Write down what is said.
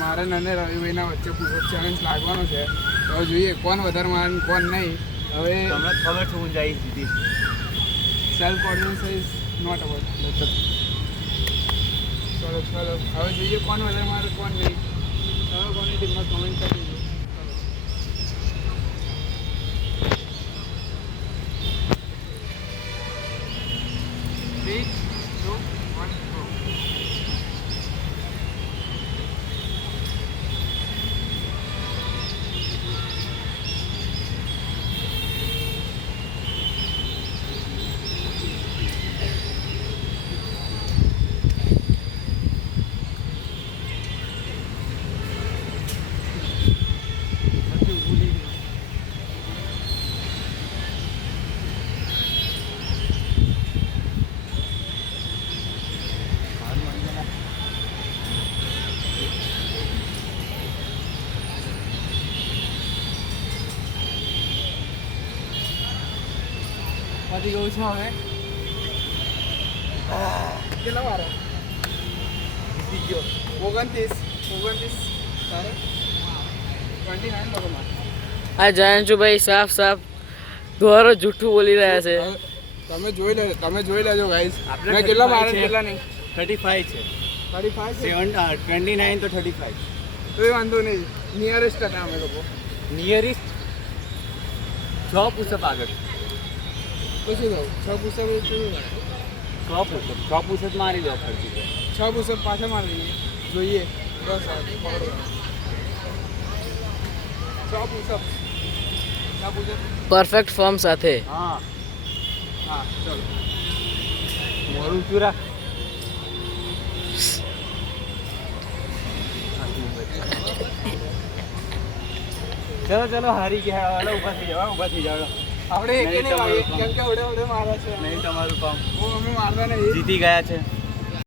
મારે અને રવિભાઈના વચ્ચે પુષઅપ ચેલેન્જ લાગવાનો છે. તો જોઈએ કોણ વધારે મારે કોણ નહીં. હવે તમને ખબર છે હું જઈશ જીતીશ. Self confidence is not about. ચલો હવે જોઈએ કોણ વધારે મારે કોણ નહીં. તમે કોની ટીમમાં કમેન્ટ કરી દીધું. Three, 2, 1, go. પતી ગયું છે હવે. કેટલા વાર જીતી ગયો? 29 તારે 29 લોકોમાં. આ જયંશુભાઈ સાફ ઘોરો જૂઠું બોલી રહ્યા છે. તમે જોઈ લેજો ગાઈસ. મેં કેટલા મારે કેટલા નહીં. 35 છે. 35 છે. 29 તો 35. કોઈ વાંધો નહીં. નિયરેસ્ટ હતા અમે લોકો. નિયરેસ્ટ 6 પુષઅપ આગળ. પછી દઉં 6 પુષઅપ 6 પુષઅપ મારી દો ફરતી. 6 પુષઅપ પાછા મારી દઈએ. જોઈએ 10 પકડો. 6 પુષઅપ. પરફેક્ટ ફોર્મ સાથે. હા ચલો. મોરું ઊંચું રાખ. ચલો હારી ગયા. હાલો ઊભા થઈ જાવ. આપણે એક નહીં વાગે કેમ કે ઓડે મારા છે. નહીં તમારું કામ. અમે મારવા નહીં. જીતી ગયા છે.